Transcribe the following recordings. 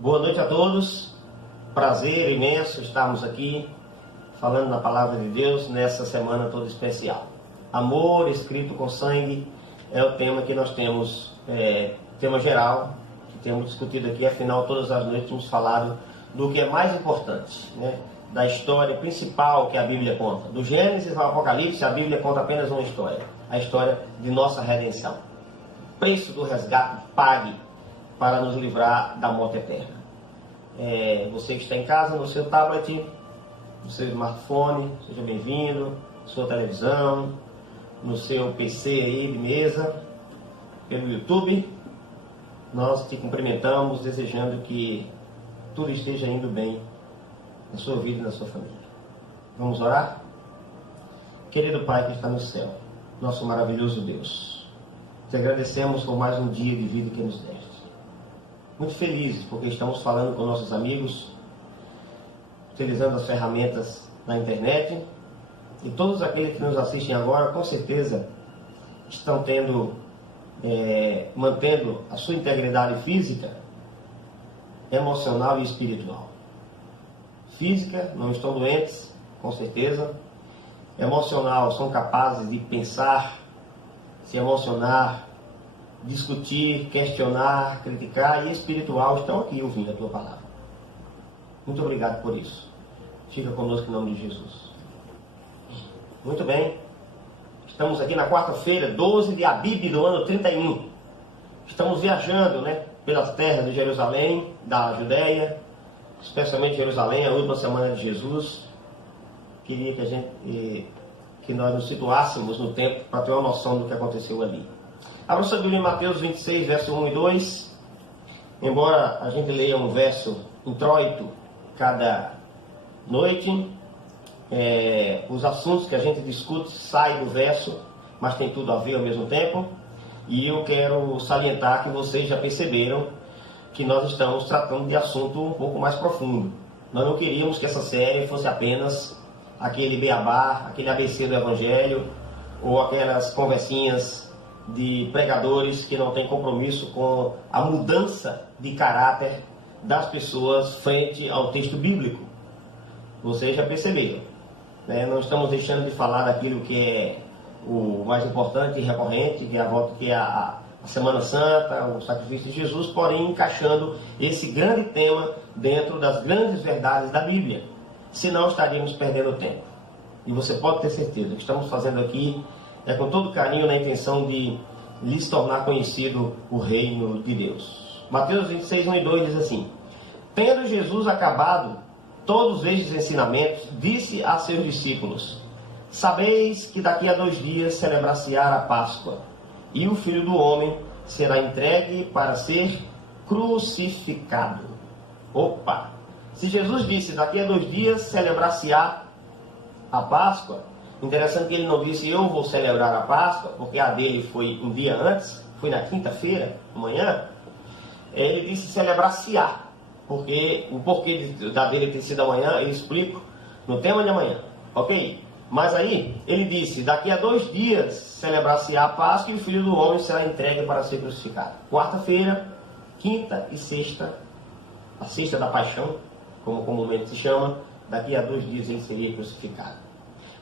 Boa noite a todos, prazer imenso estarmos aqui falando na Palavra de Deus nessa semana toda especial. Amor escrito com sangue é o tema que nós temos, tema geral, que temos discutido aqui. Afinal, todas as noites temos falado do que é mais importante, né? Da história principal que a Bíblia conta. Do Gênesis ao Apocalipse, a Bíblia conta apenas uma história, a história de nossa redenção. Preço do resgate pague para nos livrar da morte eterna. Você que está em casa, no seu tablet, no seu smartphone, seja bem-vindo, sua televisão, no seu PC aí de mesa, pelo YouTube, nós te cumprimentamos, desejando que tudo esteja indo bem na sua vida e na sua família. Vamos orar? Querido Pai que está no céu, nosso maravilhoso Deus, te agradecemos por mais um dia de vida que nos deste. Muito felizes porque estamos falando com nossos amigos, utilizando as ferramentas na internet, e todos aqueles que nos assistem agora, com certeza, estão mantendo a sua integridade física, emocional e espiritual. Física, não estão doentes, com certeza. Emocional, são capazes de pensar, se emocionar, discutir, questionar, criticar, e espiritual, estão aqui ouvindo a tua palavra. Muito obrigado por isso. Fica conosco em nome de Jesus. Muito bem. Estamos aqui na quarta-feira, 12 de Abib do ano 31. Estamos viajando, pelas terras de Jerusalém, da Judéia, especialmente Jerusalém, a última semana de Jesus. Queria que nós nos situássemos no tempo para ter uma noção do que aconteceu ali. Abra sua Bíblia em Mateus 26, verso 1 e 2. Embora a gente leia um verso introito cada noite, os assuntos que a gente discute saem do verso, mas tem tudo a ver ao mesmo tempo. E eu quero salientar que vocês já perceberam que nós estamos tratando de assunto um pouco mais profundo. Nós não queríamos que essa série fosse apenas aquele beabá, aquele ABC do Evangelho, ou aquelas conversinhas de pregadores que não têm compromisso com a mudança de caráter das pessoas frente ao texto bíblico. Vocês já perceberam, Não estamos deixando de falar daquilo que é o mais importante e recorrente, que é a Semana Santa, o sacrifício de Jesus, porém encaixando esse grande tema dentro das grandes verdades da Bíblia. Senão estaríamos perdendo tempo. E você pode ter certeza que estamos fazendo aqui com todo carinho, na intenção de lhes tornar conhecido o reino de Deus. Mateus 26, 1 e 2 diz assim: Tendo Jesus acabado todos estes ensinamentos, disse a seus discípulos: Sabeis que daqui a 2 dias celebrar-se-á a Páscoa, e o Filho do Homem será entregue para ser crucificado. Opa! Se Jesus disse daqui a 2 dias celebrar-se-á a Páscoa, interessante que ele não disse eu vou celebrar a Páscoa, porque a dele foi um dia antes, foi na quinta-feira, amanhã. Ele disse celebrar-se-á, porque o porquê da dele ter sido amanhã, eu explico no tema de amanhã, ok? Mas aí, ele disse, daqui a 2 dias celebrar-se-á a Páscoa e o Filho do Homem será entregue para ser crucificado. Quarta-feira, quinta e sexta, a sexta da paixão, como comumente se chama, daqui a 2 dias ele seria crucificado.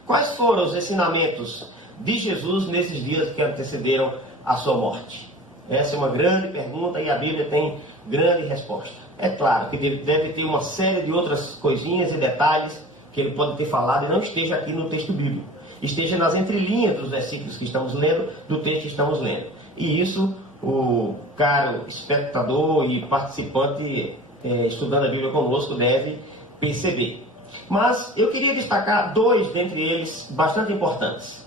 Quais foram os ensinamentos de Jesus nesses dias que antecederam a sua morte? Essa é uma grande pergunta e a Bíblia tem grande resposta. É claro que deve ter uma série de outras coisinhas e detalhes que ele pode ter falado e não esteja aqui no texto bíblico. Esteja nas entrelinhas dos versículos que estamos lendo, do texto que estamos lendo. E isso o caro espectador e participante estudando a Bíblia conosco deve perceber. Mas eu queria destacar 2 dentre eles bastante importantes.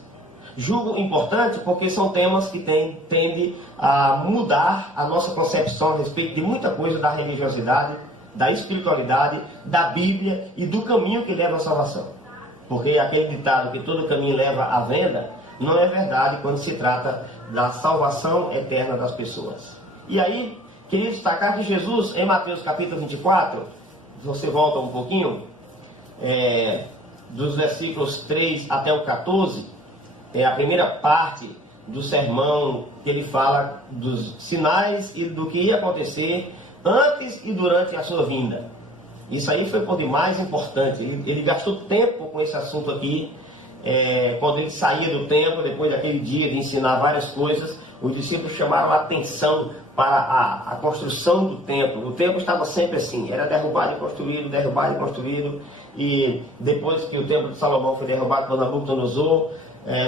Julgo importante porque são temas que tendem a mudar a nossa concepção a respeito de muita coisa da religiosidade, da espiritualidade, da Bíblia e do caminho que leva à salvação. Porque aquele ditado que todo caminho leva à venda não é verdade quando se trata da salvação eterna das pessoas. E aí, queria destacar que Jesus, em Mateus capítulo 24, você volta um pouquinho, dos versículos 3 até o 14, a primeira parte do sermão que ele fala dos sinais e do que ia acontecer antes e durante a sua vinda. Isso aí foi por demais importante. Ele gastou tempo com esse assunto aqui. Quando ele saía do templo, depois daquele dia de ensinar várias coisas, os discípulos chamaram a atenção para a construção do templo. O templo estava sempre assim, era derrubado e construído, e depois que o templo de Salomão foi derrubado por Nabucodonosor,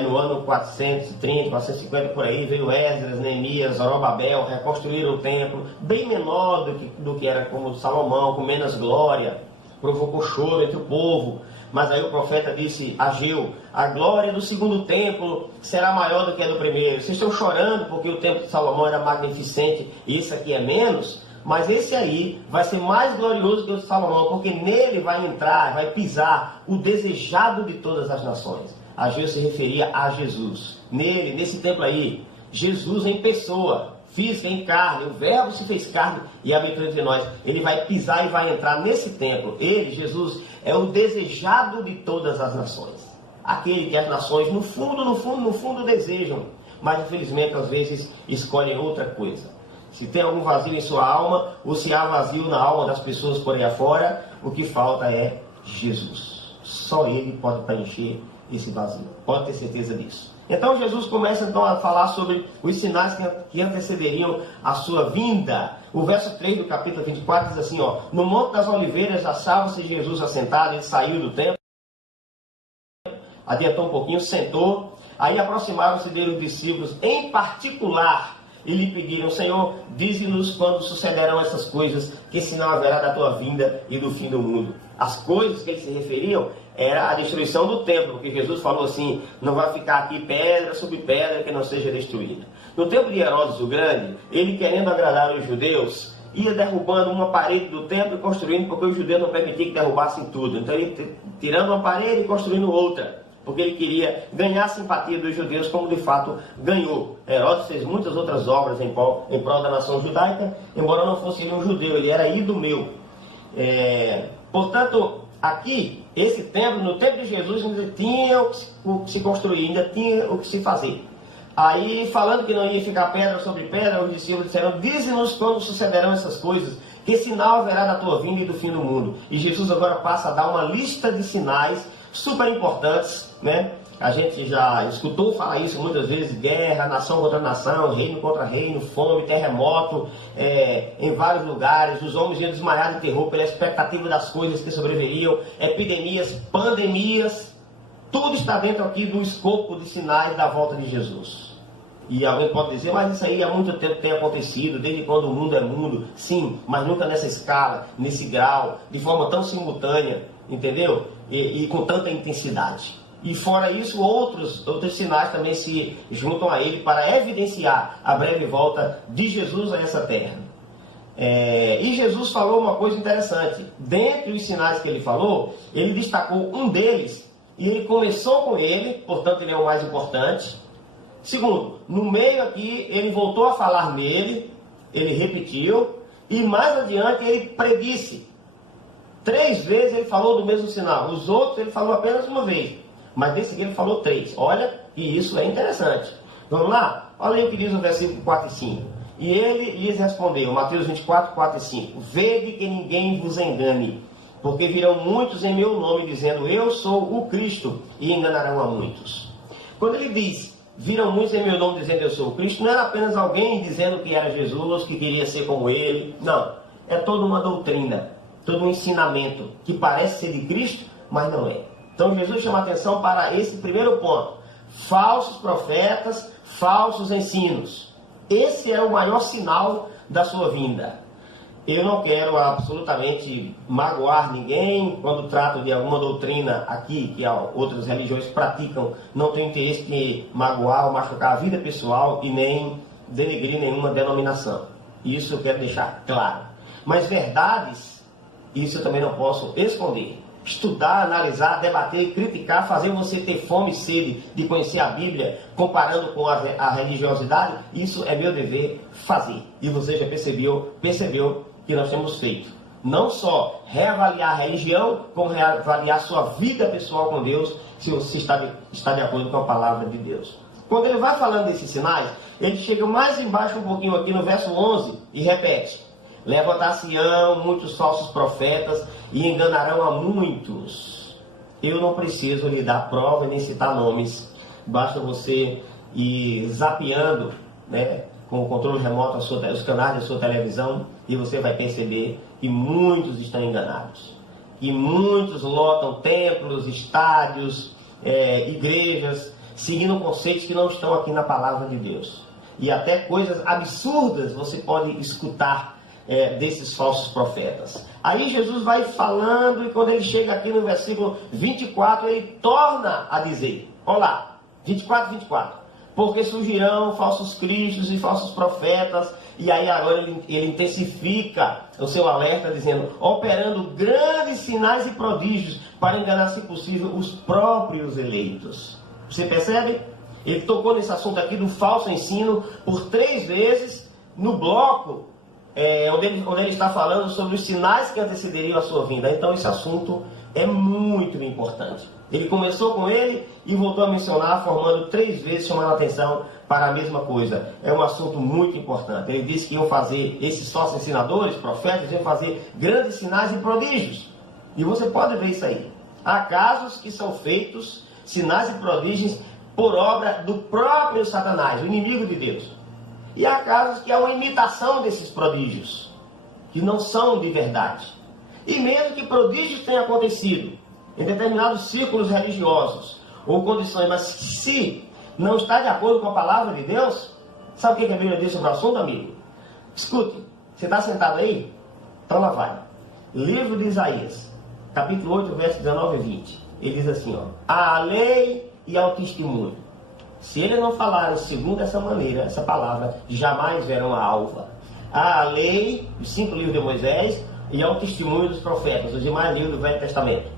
no ano 430, 450 por aí, veio Esdras, Neemias, Zorobabel, reconstruíram o templo, bem menor do que era como o de Salomão, com menos glória, provocou choro entre o povo. Mas aí o profeta disse a Ageu: a glória do segundo templo será maior do que a do primeiro. Vocês estão chorando porque o templo de Salomão era magnificente e esse aqui é menos, mas esse aí vai ser mais glorioso que o de Salomão, porque nele vai entrar, vai pisar o desejado de todas as nações. Ageu se referia a Jesus. Nele, nesse templo aí, Jesus em pessoa, física, em carne, o verbo se fez carne e habitou entre nós. Ele vai pisar e vai entrar nesse templo. Ele, Jesus, é o desejado de todas as nações. Aquele que as nações, no fundo desejam, mas infelizmente às vezes escolhem outra coisa. Se tem algum vazio em sua alma, ou se há vazio na alma das pessoas por aí afora, o que falta é Jesus. Só Ele pode preencher esse vazio. Pode ter certeza disso. Então Jesus começa então a falar sobre os sinais que antecederiam a sua vinda. O verso 3 do capítulo 24 diz assim, no Monte das Oliveiras achava-se Jesus assentado, ele saiu do templo, adiantou um pouquinho, sentou, aí aproximaram-se dele os discípulos, em particular, e lhe pediram: Senhor, dize-nos quando sucederão essas coisas, que sinal haverá da tua vinda e do fim do mundo. As coisas que eles se referiam era a destruição do templo, porque Jesus falou assim: não vai ficar aqui pedra sobre pedra que não seja destruída. No tempo de Herodes o Grande, ele, querendo agradar os judeus, ia derrubando uma parede do templo e construindo, porque os judeus não permitiam que derrubassem tudo. Então ele tirando uma parede e construindo outra, porque ele queria ganhar a simpatia dos judeus, como de fato ganhou. Herodes fez muitas outras obras em prol da nação judaica, embora não fosse ele um judeu, ele era idumeu. Portanto, aqui, esse templo, no tempo de Jesus, ainda tinha o que se construir, ainda tinha o que se fazer. Aí, falando que não ia ficar pedra sobre pedra, os discípulos disseram: dize-nos quando sucederão essas coisas, que sinal haverá da tua vinda e do fim do mundo. E Jesus agora passa a dar uma lista de sinais super importantes, né? A gente já escutou falar isso muitas vezes: guerra, nação contra nação, reino contra reino, fome, terremoto, em vários lugares, os homens iam desmaiar de terror pela expectativa das coisas que sobreviriam, epidemias, pandemias, tudo está dentro aqui do escopo de sinais da volta de Jesus. E alguém pode dizer: mas isso aí há muito tempo tem acontecido, desde quando o mundo é mundo. Sim, mas nunca nessa escala, nesse grau, de forma tão simultânea, entendeu? E com tanta intensidade. E fora isso, outros sinais também se juntam a ele para evidenciar a breve volta de Jesus a essa terra. E Jesus falou uma coisa interessante. Dentre os sinais que ele falou, ele destacou um deles, e ele começou com ele, portanto ele é o mais importante. Segundo, no meio aqui, ele voltou a falar nele, ele repetiu, e mais adiante ele predisse. 3 vezes ele falou do mesmo sinal. Os outros ele falou apenas uma vez, mas desse aqui ele falou 3. Olha, e isso é interessante. Vamos lá? Olha aí o que diz o versículo 4 e 5. E ele lhes respondeu, Mateus 24, 4 e 5. Vede que ninguém vos engane, porque virão muitos em meu nome, dizendo: eu sou o Cristo, e enganarão a muitos. Quando ele diz: viram muitos em meu nome dizendo eu sou o Cristo, não era apenas alguém dizendo que era Jesus, que queria ser como ele. Não, é toda uma doutrina, todo um ensinamento que parece ser de Cristo, mas não é. Então Jesus chama a atenção para esse primeiro ponto: falsos profetas, falsos ensinos. Esse é o maior sinal da sua vinda. Eu não quero absolutamente magoar ninguém quando trato de alguma doutrina aqui que outras religiões praticam. Não tenho interesse em magoar ou machucar a vida pessoal e nem denegrir nenhuma denominação. Isso eu quero deixar claro. Mas verdades, isso eu também não posso esconder. Estudar, analisar, debater, criticar, fazer você ter fome e sede de conhecer a Bíblia, comparando com a religiosidade, isso é meu dever fazer. E você já percebeu que nós temos feito. Não só reavaliar a religião, como reavaliar sua vida pessoal com Deus, se você está de acordo com a palavra de Deus. Quando ele vai falando desses sinais, ele chega mais embaixo um pouquinho aqui no verso 11 e repete: Levantar-se-ão muitos falsos profetas e enganarão a muitos. Eu não preciso lhe dar prova nem citar nomes. Basta você ir zapeando, né, com o controle remoto os canais da sua televisão, e você vai perceber que muitos estão enganados. Que muitos lotam templos, estádios, igrejas, seguindo conceitos que não estão aqui na palavra de Deus. E até coisas absurdas você pode escutar desses falsos profetas. Aí Jesus vai falando, e quando ele chega aqui no versículo 24, ele torna a dizer, olha lá, 24. Porque surgirão falsos cristos e falsos profetas, e aí agora ele intensifica o seu alerta, dizendo, operando grandes sinais e prodígios, para enganar, se possível, os próprios eleitos. Você percebe? Ele tocou nesse assunto aqui do falso ensino por 3 vezes no bloco, onde ele está falando sobre os sinais que antecederiam a sua vinda. Então esse assunto é muito importante. Ele começou com ele e voltou a mencionar, formando 3 vezes, chamando a atenção para a mesma coisa. É um assunto muito importante. Ele disse que iam fazer, esses falsos ensinadores, profetas, iam fazer grandes sinais e prodígios. E você pode ver isso aí. Há casos que são feitos, sinais e prodígios, por obra do próprio Satanás, o inimigo de Deus. E há casos que há uma imitação desses prodígios, que não são de verdade. E mesmo que prodígios tenham acontecido em determinados círculos religiosos ou condições, mas se não está de acordo com a palavra de Deus, sabe o que a Bíblia diz sobre o assunto, amigo? Escute, você está sentado aí? Então lá vai. Livro de Isaías, capítulo 8, versos 19 e 20. Ele diz assim, ó, à lei e ao testemunho. Se ele não falar segundo essa maneira, essa palavra, jamais verão a alva. À lei, os 5 livros de Moisés, e ao testemunho dos profetas, os demais livros do Velho Testamento.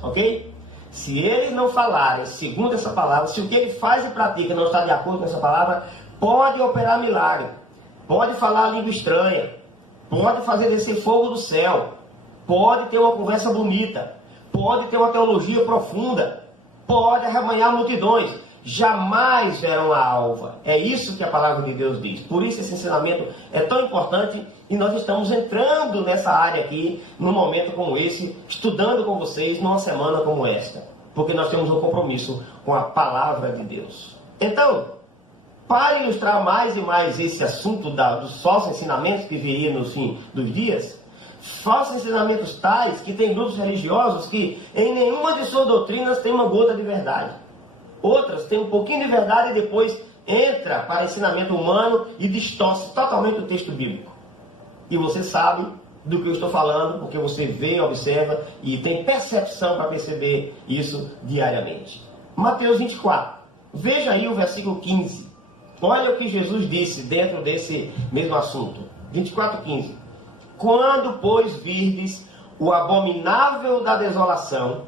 Ok? Se eles não falarem segundo essa palavra, se o que ele faz e pratica não está de acordo com essa palavra, pode operar milagre, pode falar a língua estranha, pode fazer descer fogo do céu, pode ter uma conversa bonita, pode ter uma teologia profunda, pode arrebanhar multidões, jamais verão a alva. É isso que a palavra de Deus diz. Por isso esse ensinamento é tão importante, e nós estamos entrando nessa área aqui, num momento como esse, estudando com vocês numa semana como esta, porque nós temos um compromisso com a palavra de Deus. Então, para ilustrar mais e mais esse assunto dos falsos ensinamentos que viria no fim dos dias, falsos ensinamentos tais que tem grupos religiosos que em nenhuma de suas doutrinas tem uma gota de verdade. Outras têm um pouquinho de verdade e depois entra para ensinamento humano e distorce totalmente o texto bíblico. E você sabe do que eu estou falando, porque você vê, observa e tem percepção para perceber isso diariamente. Mateus 24. Veja aí o versículo 15. Olha o que Jesus disse dentro desse mesmo assunto. 24:15. Quando, pois, virdes o abominável da desolação,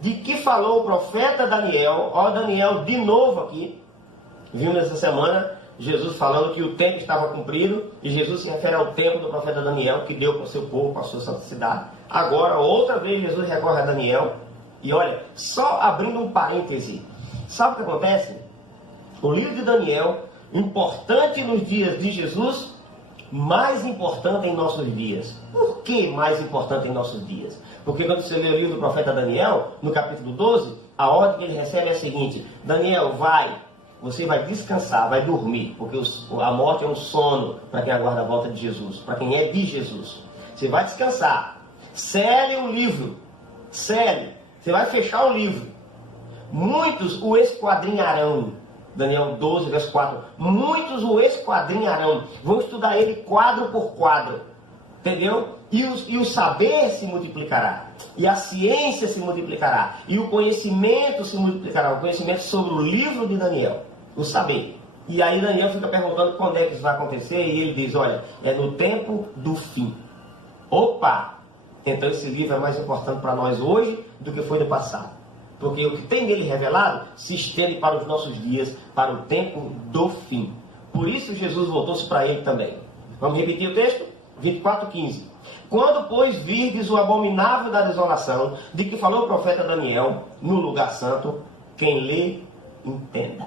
de que falou o profeta Daniel, ó Daniel de novo aqui, viu nessa semana, Jesus falando que o tempo estava cumprido, e Jesus se refere ao tempo do profeta Daniel, que deu para o seu povo, para a sua santidade. Agora, outra vez, Jesus recorre a Daniel, e olha, só abrindo um parêntese, sabe o que acontece? O livro de Daniel, importante nos dias de Jesus, mais importante em nossos dias. Por que mais importante em nossos dias? Porque quando você lê o livro do profeta Daniel, no capítulo 12, a ordem que ele recebe é a seguinte: Daniel, você vai descansar, vai dormir, porque a morte é um sono para quem aguarda a volta de Jesus, para quem é de Jesus. Você vai descansar, cele o livro, você vai fechar o livro. Muitos o esquadrinharão. Daniel 12, verso 4. Muitos o esquadrinharão. Vão estudar ele quadro por quadro. Entendeu? E o saber se multiplicará. E a ciência se multiplicará. E o conhecimento se multiplicará. O conhecimento sobre o livro de Daniel. O saber. E aí Daniel fica perguntando quando é que isso vai acontecer. E ele diz, olha, é no tempo do fim. Opa! Então esse livro é mais importante para nós hoje do que foi no passado. Porque o que tem nele revelado se estende para os nossos dias, para o tempo do fim. Por isso Jesus voltou-se para ele também. Vamos repetir o texto? 24:15. Quando, pois, virdes o abominável da desolação, de que falou o profeta Daniel, no lugar santo, quem lê, entenda.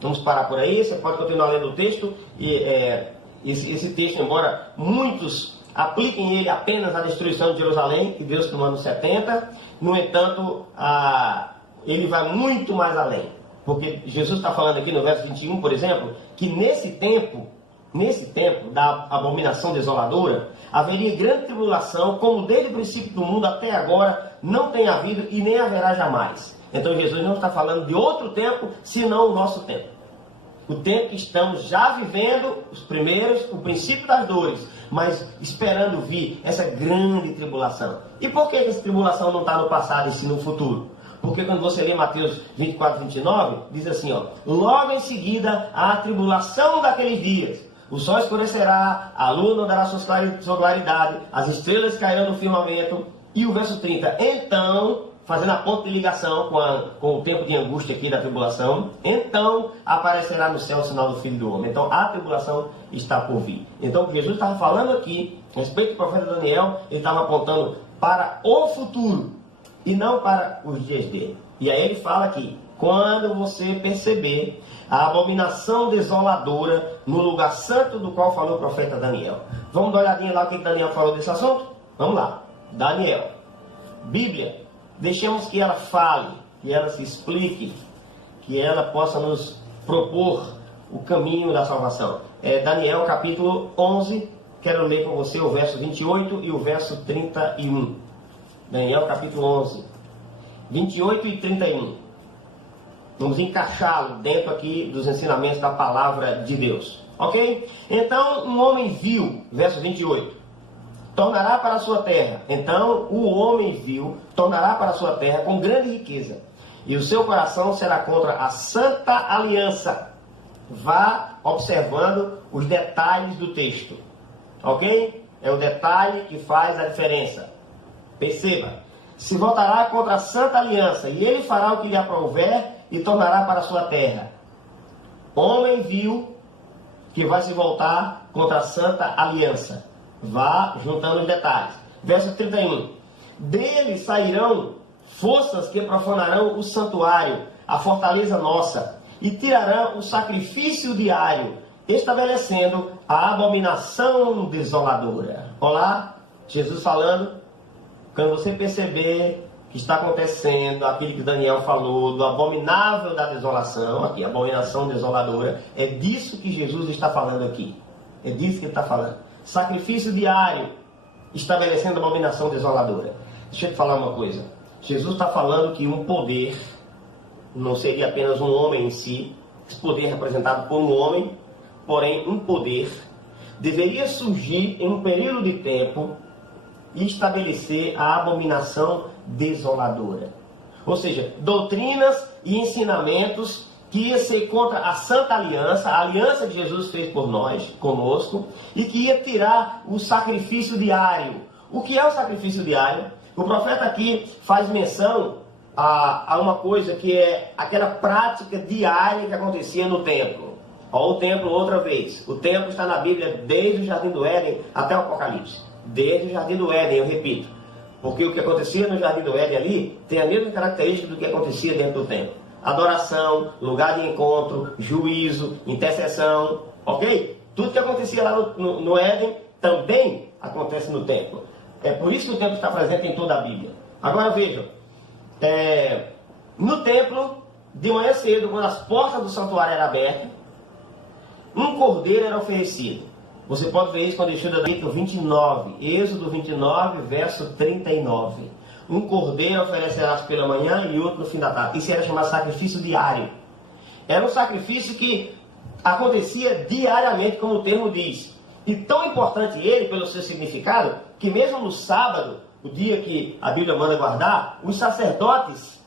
Vamos parar por aí, você pode continuar lendo o texto, esse texto, embora muitos apliquem ele apenas à destruição de Jerusalém, que Deus tomou nos 70, no entanto, ele vai muito mais além. Porque Jesus está falando aqui no verso 21, por exemplo, que nesse tempo da abominação desoladora, haveria grande tribulação, como desde o princípio do mundo até agora não tem havido e nem haverá jamais. Então Jesus não está falando de outro tempo, senão o nosso tempo. O tempo que estamos já vivendo, o princípio das dores, mas esperando vir essa grande tribulação. E por que essa tribulação não está no passado e sim no futuro? Porque quando você lê Mateus 24, 29, diz assim, ó: logo em seguida a tribulação daqueles dias, o sol escurecerá, a lua não dará sua claridade, as estrelas cairão no firmamento. E o verso 30, então, fazendo a ponte de ligação com o tempo de angústia aqui da tribulação, então aparecerá no céu o sinal do Filho do Homem. Então a tribulação está por vir. Então Jesus estava falando aqui, a respeito do profeta Daniel, ele estava apontando para o futuro e não para os dias dele. E aí ele fala aqui: quando você perceber a abominação desoladora no lugar santo do qual falou o profeta Daniel. Vamos dar uma olhadinha lá o que Daniel falou desse assunto? Vamos lá. Daniel. Bíblia. Deixemos que ela fale, que ela se explique, que ela possa nos propor o caminho da salvação. Daniel capítulo 11, quero ler com você o verso 28 e o verso 31. Daniel capítulo 11, 28 e 31. Vamos encaixá-lo dentro aqui dos ensinamentos da palavra de Deus. Ok? Então um homem viu, verso 28, tornará para a sua terra. Então o homem viu, tornará para a sua terra com grande riqueza, e o seu coração será contra a santa aliança. Vá observando os detalhes do texto. Ok? É o detalhe que faz a diferença. Perceba. Se voltará contra a santa aliança, e ele fará o que lhe aprouver, e tornará para a sua terra. Homem viu que vai se voltar contra a santa aliança. Vá juntando os detalhes. Verso 31. Dele sairão forças que profanarão o santuário, a fortaleza nossa, e tirarão o sacrifício diário, estabelecendo a abominação desoladora. Olá, Jesus falando. Quando você perceber que está acontecendo aquilo que Daniel falou, do abominável da desolação, aqui, abominação desoladora, é disso que Jesus está falando aqui. É disso que ele está falando. Sacrifício diário, estabelecendo a abominação desoladora. Deixa eu te falar uma coisa. Jesus está falando que um poder não seria apenas um homem em si, esse poder representado por um homem, porém um poder deveria surgir em um período de tempo e estabelecer a abominação desoladora. Ou seja, doutrinas e ensinamentos que ia ser contra a Santa Aliança, a aliança que Jesus fez por nós, conosco, e que ia tirar o sacrifício diário. O que é o sacrifício diário? O profeta aqui faz menção a uma coisa que é aquela prática diária que acontecia no templo. Ó, o templo outra vez. O templo está na Bíblia desde o Jardim do Éden até o Apocalipse. Desde o Jardim do Éden, eu repito. Porque o que acontecia no Jardim do Éden ali tem a mesma característica do que acontecia dentro do templo. Adoração, lugar de encontro, juízo, intercessão, ok? Tudo que acontecia lá no Éden também acontece no templo. É por isso que o templo está presente em toda a Bíblia. Agora vejam, no templo, de manhã cedo, quando as portas do santuário eram abertas, um cordeiro era oferecido. Você pode ver isso quando estuda Êxodo 29, Êxodo 29, verso 39. Um cordeiro oferecerás pela manhã e outro no fim da tarde. Isso era chamado sacrifício diário. Era um sacrifício que acontecia diariamente, como o termo diz. E tão importante ele, pelo seu significado, que mesmo no sábado, o dia que a Bíblia manda guardar, os sacerdotes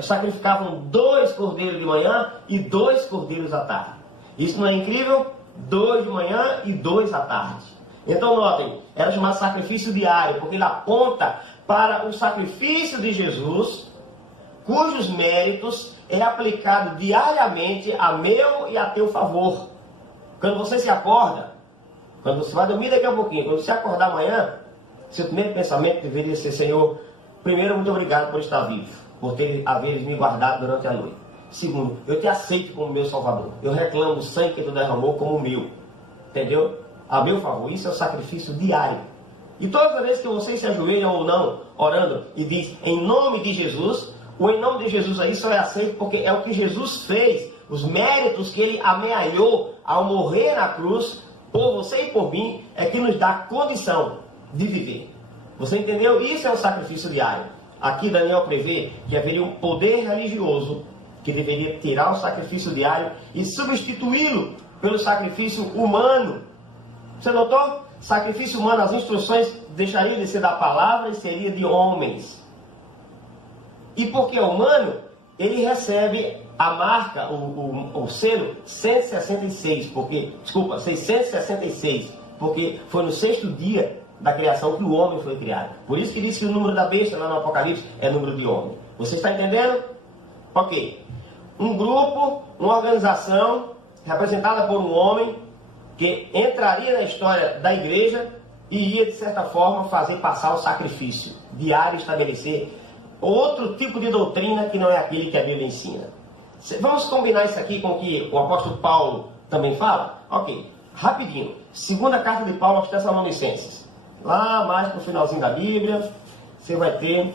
sacrificavam 2 cordeiros de manhã e 2 cordeiros à tarde. Isso não é incrível? 2 de manhã e 2 à tarde. Então notem, era chamado sacrifício diário, porque ele aponta para o sacrifício de Jesus, cujos méritos é aplicado diariamente a meu e a teu favor. Quando você se acorda, quando você vai dormir daqui a pouquinho, quando você acordar amanhã, seu primeiro pensamento deveria ser: Senhor, primeiro, muito obrigado por estar vivo, por haveres me guardado durante a noite. Segundo, eu te aceito como meu Salvador. Eu reclamo o sangue que tu derramou como meu. entendeu? A meu favor. Isso é o sacrifício diário. E todas as vezes que vocês se ajoelham ou não, orando, e diz em nome de Jesus, o em nome de Jesus aí só é aceito porque é o que Jesus fez, os méritos que ele amealhou ao morrer na cruz, por você e por mim, é que nos dá condição de viver. Você entendeu? Isso é o sacrifício diário. Aqui Daniel prevê que haveria um poder religioso que deveria tirar o sacrifício diário e substituí-lo pelo sacrifício humano. Você notou? Sacrifício humano, as instruções deixariam de ser da palavra e seria de homens. E porque é humano, ele recebe a marca, o selo 666, porque foi no sexto dia da criação que o homem foi criado. Por isso que diz que o número da besta lá no Apocalipse é número de homem. Você está entendendo? Ok. Um grupo, uma organização representada por um homem que entraria na história da igreja e ia, de certa forma, fazer passar o sacrifício diário, estabelecer outro tipo de doutrina que não é aquele que a Bíblia ensina. Vamos combinar isso aqui com o que o apóstolo Paulo também fala? Ok, rapidinho. Segunda carta de Paulo aos Tessalonicenses. Lá mais para o finalzinho da Bíblia, você vai ter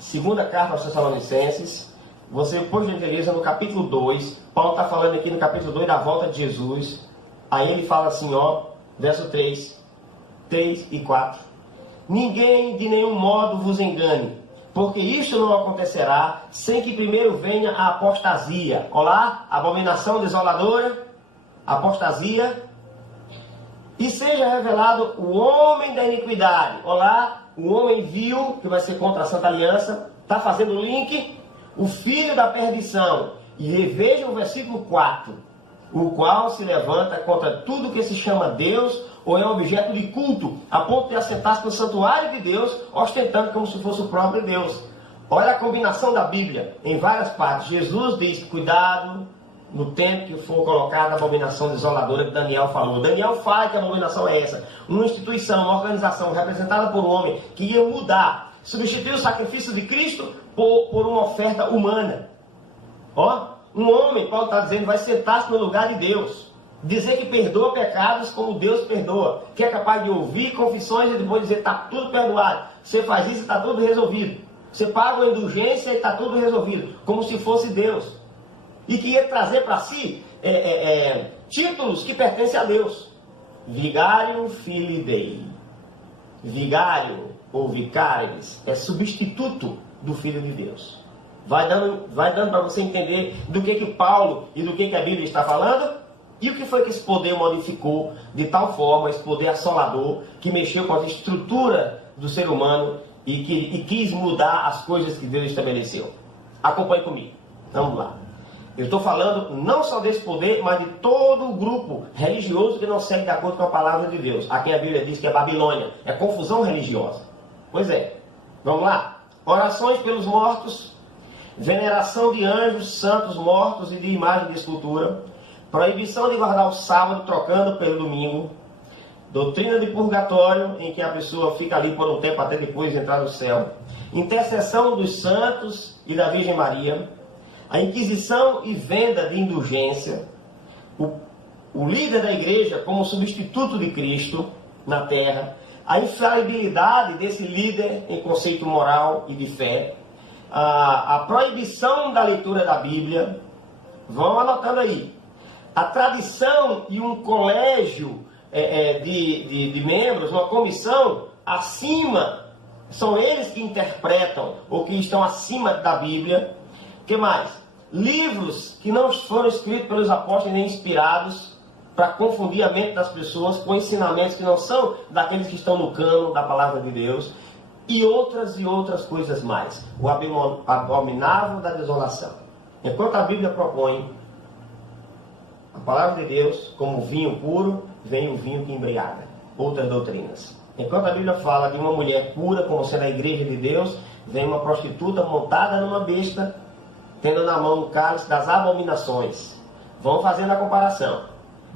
segunda carta aos Tessalonicenses. Você, por gentileza, no capítulo 2, Paulo está falando aqui no capítulo 2 da volta de Jesus. Aí ele fala assim, ó, verso 3 e 4. Ninguém de nenhum modo vos engane, porque isto não acontecerá sem que primeiro venha a apostasia. Olá, abominação desoladora, apostasia. E seja revelado o homem da iniquidade. Olá, o homem vil, que vai ser contra a Santa Aliança, está fazendo o link, o filho da perdição. E reveja o versículo 4. O qual se levanta contra tudo que se chama Deus ou é objeto de culto, a ponto de assentar-se no santuário de Deus, ostentando como se fosse o próprio Deus. Olha a combinação da Bíblia em várias partes. Jesus diz, cuidado no tempo que for colocada a abominação desoladora que Daniel falou. Daniel fala que a abominação é essa. Uma instituição, uma organização representada por um homem que ia mudar, substituir o sacrifício de Cristo por uma oferta humana. Ó, um homem, Paulo está dizendo, vai sentar-se no lugar de Deus. Dizer que perdoa pecados como Deus perdoa. Que é capaz de ouvir confissões e depois dizer, está tudo perdoado. Você faz isso e está tudo resolvido. Você paga uma indulgência e está tudo resolvido. Como se fosse Deus. E que ia trazer para si títulos que pertencem a Deus. Vigário Filii Dei. Vigário ou vicaris é substituto do Filho de Deus. Vai dando para você entender do que Paulo e do que a Bíblia está falando e o que foi que esse poder modificou de tal forma, esse poder assolador que mexeu com a estrutura do ser humano e quis mudar as coisas que Deus estabeleceu. Acompanhe comigo. Vamos lá. Eu estou falando não só desse poder, mas de todo o grupo religioso que não segue de acordo com a palavra de Deus. A quem a Bíblia diz que é Babilônia. É confusão religiosa. Pois é. Vamos lá. Orações pelos mortos. Veneração de anjos, santos, mortos e de imagem de escultura. Proibição de guardar o sábado trocando pelo domingo. Doutrina de purgatório, em que a pessoa fica ali por um tempo até depois entrar no céu. Intercessão dos santos e da Virgem Maria. A inquisição e venda de indulgência. O líder da igreja como substituto de Cristo na terra. A infalibilidade desse líder em conceito moral e de fé. A proibição da leitura da Bíblia, vão anotando aí, a tradição e um colégio de membros, uma comissão acima, são eles que interpretam ou que estão acima da Bíblia. O que mais? Livros que não foram escritos pelos apóstolos nem inspirados para confundir a mente das pessoas com ensinamentos que não são daqueles que estão no cânon da palavra de Deus. E outras coisas mais. O abominável da desolação. Enquanto a Bíblia propõe a palavra de Deus como vinho puro, vem o vinho que embriaga. Outras doutrinas. Enquanto a Bíblia fala de uma mulher pura como sendo a igreja de Deus, vem uma prostituta montada numa besta, tendo na mão o cálice das abominações. Vão fazendo a comparação.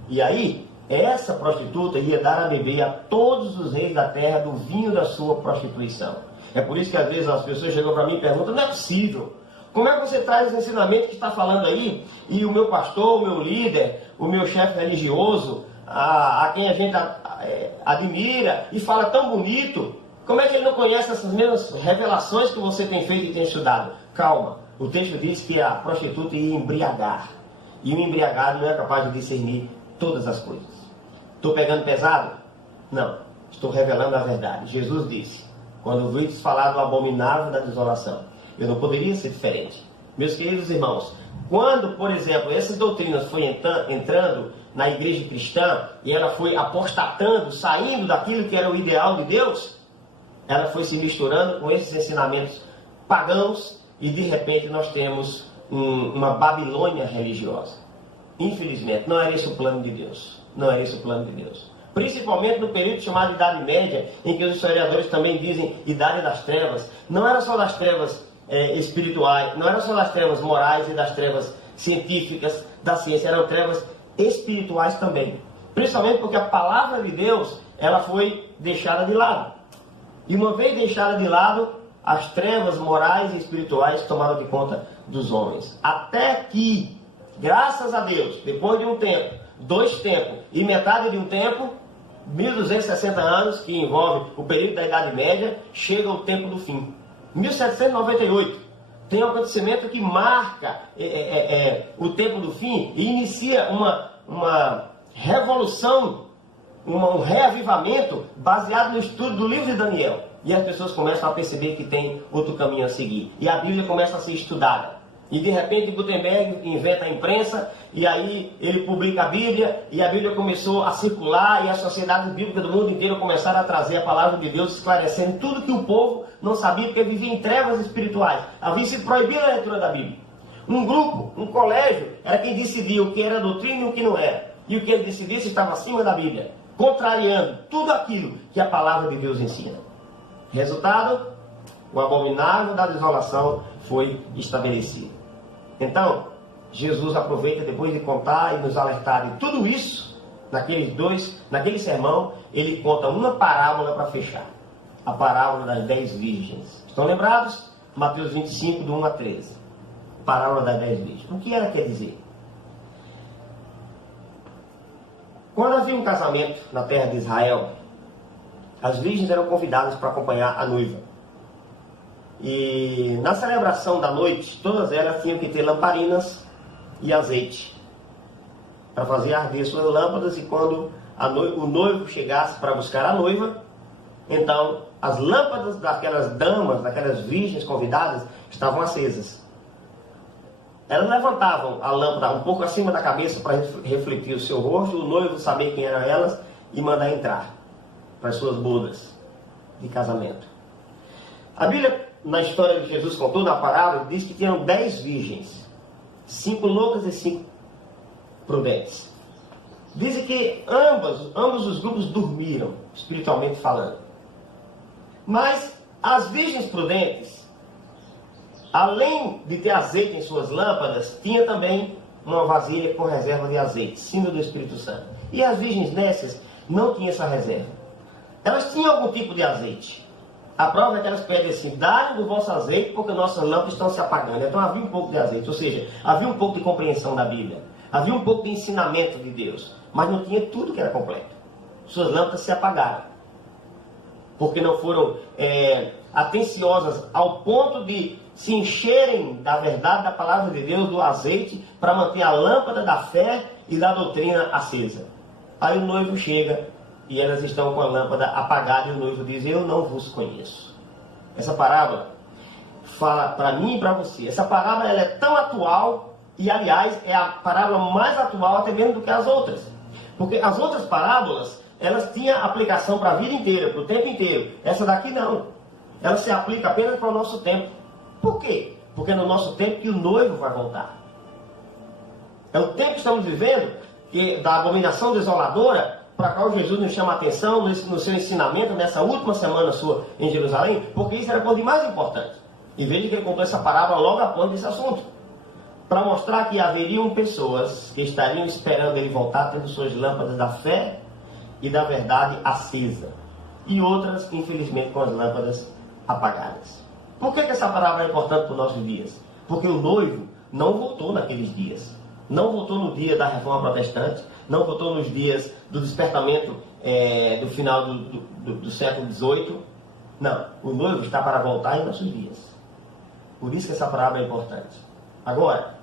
E aí, essa prostituta ia dar a beber a todos os reis da terra do vinho da sua prostituição. É por isso que às vezes as pessoas chegam para mim e perguntam, não é possível. Como é que você traz esse ensinamento que está falando aí, e o meu pastor, o meu líder, o meu chefe religioso, a quem a gente admira e fala tão bonito, como é que ele não conhece essas mesmas revelações que você tem feito e tem estudado? Calma, o texto diz que a prostituta ia embriagar. E o embriagado não é capaz de discernir todas as coisas. Estou pegando pesado? Não, estou revelando a verdade. Jesus disse, quando ouvides falar do abominável da desolação, eu não poderia ser diferente. Meus queridos irmãos, quando, por exemplo, essas doutrinas foi entrando na igreja cristã e ela foi apostatando, saindo daquilo que era o ideal de Deus, ela foi se misturando com esses ensinamentos pagãos e de repente nós temos uma Babilônia religiosa. Infelizmente, não era esse o plano de Deus. Não era esse o plano de Deus. Principalmente no período chamado Idade Média, em que os historiadores também dizem Idade das Trevas. Não era só das trevas espirituais, não era só das trevas morais e das trevas científicas da ciência, eram trevas espirituais também. Principalmente porque a palavra de Deus, ela foi deixada de lado. E uma vez deixada de lado, as trevas morais e espirituais tomaram de conta dos homens. Até que, graças a Deus, depois de um tempo, 2 tempos e metade de um tempo, 1260 anos, que envolve o período da Idade Média, chega o tempo do fim. 1798, tem um acontecimento que marca o tempo do fim e inicia uma revolução, um reavivamento baseado no estudo do livro de Daniel. E as pessoas começam a perceber que tem outro caminho a seguir. E a Bíblia começa a ser estudada. E de repente Gutenberg inventa a imprensa, e aí ele publica a Bíblia, e a Bíblia começou a circular, e a sociedade bíblica do mundo inteiro começaram a trazer a palavra de Deus, esclarecendo tudo que o povo não sabia, porque vivia em trevas espirituais. Havia se proibido a leitura da Bíblia. Um grupo, um colégio, era quem decidia o que era doutrina e o que não era. E o que ele decidisse estava acima da Bíblia, contrariando tudo aquilo que a palavra de Deus ensina. Resultado, o abominável da desolação foi estabelecido. Então, Jesus aproveita, depois de contar e nos alertar de tudo isso, naquele sermão, ele conta uma parábola para fechar. A parábola das 10 virgens. Estão lembrados? Mateus 25, do 1 a 13. Parábola das 10 virgens. O que ela quer dizer? Quando havia um casamento na terra de Israel, as virgens eram convidadas para acompanhar a noiva. E na celebração da noite, todas elas tinham que ter lamparinas e azeite para fazer arder suas lâmpadas, e quando o noivo chegasse para buscar a noiva, então as lâmpadas daquelas damas, daquelas virgens convidadas, estavam acesas. Elas levantavam a lâmpada um pouco acima da cabeça para refletir o seu rosto, o noivo saber quem eram elas e mandar entrar para as suas bodas de casamento. A Bíblia, na história de Jesus contou, na parábola, diz que tinham 10 virgens, 5 loucas e 5 prudentes. Dizem que ambos os grupos dormiram, espiritualmente falando. Mas as virgens prudentes, além de ter azeite em suas lâmpadas, tinha também uma vasilha com reserva de azeite, símbolo do Espírito Santo. E as virgens nécias não tinham essa reserva. Elas tinham algum tipo de azeite. A prova é que elas pedem assim, dá-lhe do vosso azeite, porque nossas lâmpadas estão se apagando. Então havia um pouco de azeite, ou seja, havia um pouco de compreensão da Bíblia. Havia um pouco de ensinamento de Deus. Mas não tinha tudo que era completo. Suas lâmpadas se apagaram. Porque não foram atenciosas ao ponto de se encherem da verdade, da palavra de Deus, do azeite, para manter a lâmpada da fé e da doutrina acesa. Aí o noivo chega e elas estão com a lâmpada apagada, e o noivo diz, eu não vos conheço. Essa parábola fala para mim e para você. Essa parábola ela é tão atual, e aliás é a parábola mais atual até mesmo do que as outras. Porque as outras parábolas, elas tinham aplicação para a vida inteira, para o tempo inteiro. Essa daqui não. Ela se aplica apenas para o nosso tempo. Por quê? Porque é no nosso tempo que o noivo vai voltar. É o tempo que estamos vivendo, da abominação desoladora, para a qual Jesus nos chama a atenção no seu ensinamento, nessa última semana sua em Jerusalém, porque isso era o ponto mais importante. E veja que ele contou essa parábola logo após desse assunto, para mostrar que haveriam pessoas que estariam esperando ele voltar, tendo suas lâmpadas da fé e da verdade acesa, e outras, infelizmente, com as lâmpadas apagadas. Por que essa parábola é importante para os nossos dias? Porque o noivo não voltou naqueles dias. Não voltou no dia da Reforma Protestante, não voltou nos dias do despertamento do final do século XVIII. Não, o noivo está para voltar em nossos dias. Por isso que essa palavra é importante. Agora,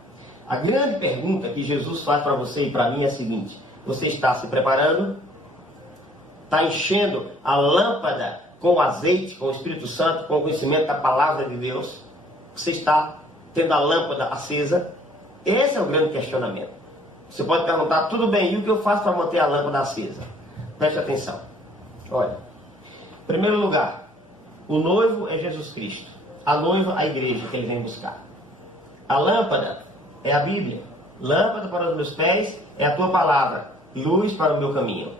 a grande pergunta que Jesus faz para você e para mim é a seguinte: você está se preparando? Está enchendo a lâmpada com azeite, com o Espírito Santo, com o conhecimento da palavra de Deus? Você está tendo a lâmpada acesa? Esse é o grande questionamento. Você pode perguntar: tudo bem, e o que eu faço para manter a lâmpada acesa? Preste atenção. Olha, em primeiro lugar, o noivo é Jesus Cristo. A noiva, a igreja que ele vem buscar. A lâmpada é a Bíblia. Lâmpada para os meus pés é a tua palavra. Luz para o meu caminho.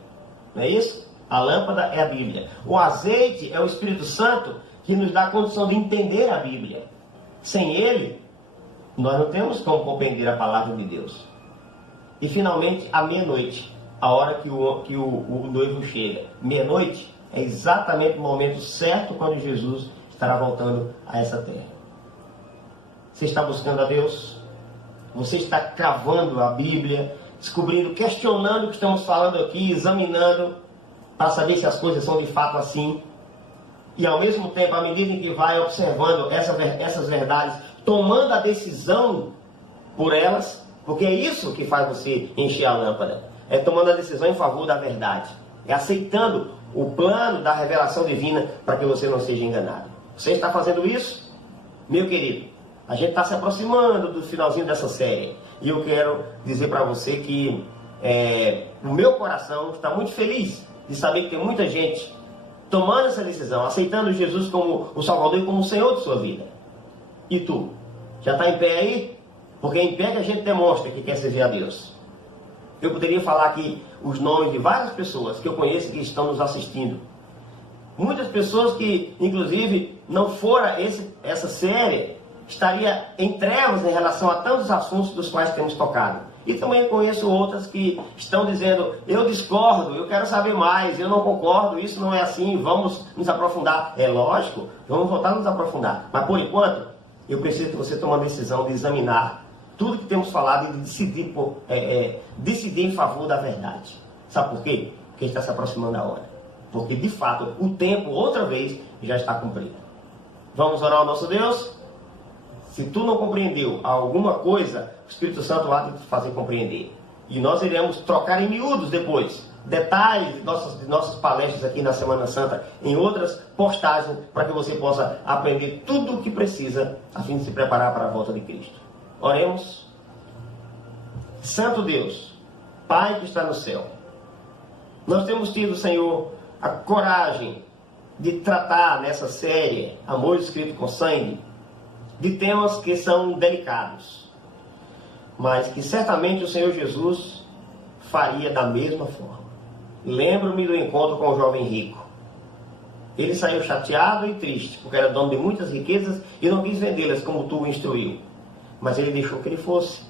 Não é isso? A lâmpada é a Bíblia. O azeite é o Espírito Santo que nos dá a condição de entender a Bíblia. Sem ele, nós não temos como compreender a palavra de Deus. E finalmente, a meia-noite, a hora que o noivo chega. Meia-noite é exatamente o momento certo quando Jesus estará voltando a essa terra. Você está buscando a Deus? Você está cavando a Bíblia, descobrindo, questionando o que estamos falando aqui, examinando, para saber se as coisas são de fato assim. E ao mesmo tempo, à medida em que vai observando essas verdades, tomando a decisão por elas, porque é isso que faz você encher a lâmpada. É tomando a decisão em favor da verdade. É aceitando o plano da revelação divina para que você não seja enganado. Você está fazendo isso? Meu querido, a gente está se aproximando do finalzinho dessa série. E eu quero dizer para você que o meu coração está muito feliz de saber que tem muita gente tomando essa decisão, aceitando Jesus como o Salvador e como o Senhor de sua vida. E tu? Já está em pé aí? Porque é em pé que a gente demonstra que quer servir a Deus. Eu poderia falar aqui os nomes de várias pessoas que eu conheço que estão nos assistindo. Muitas pessoas que, inclusive, não fora essa série, estaria em trevas em relação a tantos assuntos dos quais temos tocado. E também conheço outras que estão dizendo: eu discordo, eu quero saber mais, eu não concordo, isso não é assim, vamos nos aprofundar. É lógico, vamos voltar a nos aprofundar. Mas por enquanto, eu preciso que você tome a decisão de examinar tudo que temos falado e de decidir em favor da verdade. Sabe por quê? Porque está se aproximando a hora. Porque de fato, o tempo, outra vez, já está cumprido. Vamos orar ao nosso Deus? Se tu não compreendeu alguma coisa, o Espírito Santo vai te fazer compreender. E nós iremos trocar em miúdos depois detalhes de nossas palestras aqui na Semana Santa, em outras postagens, para que você possa aprender tudo o que precisa a fim de se preparar para a volta de Cristo. Oremos. Santo Deus, Pai que está no céu, nós temos tido, Senhor, a coragem de tratar nessa série Amor Escrito com Sangue de temas que são delicados, mas que certamente o Senhor Jesus faria da mesma forma. Lembro-me do encontro com o jovem rico. Ele saiu chateado e triste, porque era dono de muitas riquezas e não quis vendê-las como tu o instruiu. Mas ele deixou que ele fosse.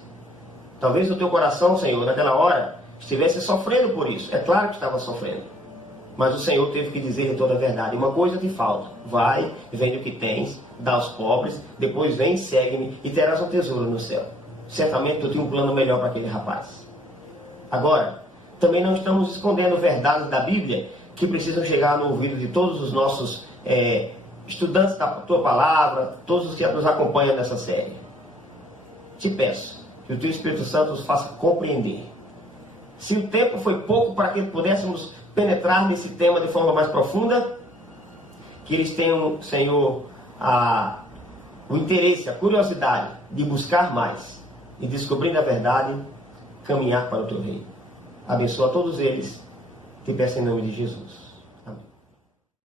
Talvez o teu coração, Senhor, naquela hora, estivesse sofrendo por isso. É claro que estava sofrendo. Mas o Senhor teve que dizer-lhe toda a verdade. Uma coisa te falta: vai, vende o que tens, dá aos pobres, depois vem e segue-me e terás um tesouro no céu. Certamente tu tinha um plano melhor para aquele rapaz. Agora, também não estamos escondendo verdades da Bíblia que precisam chegar no ouvido de todos os nossos estudantes da tua palavra, todos os que nos acompanham nessa série. Te peço que o teu Espírito Santo nos faça compreender. Se o tempo foi pouco para que pudéssemos penetrar nesse tema de forma mais profunda, que eles tenham, Senhor, o interesse, a curiosidade de buscar mais e, descobrindo a verdade, caminhar para o teu reino. Abençoa todos eles, te peço em nome de Jesus.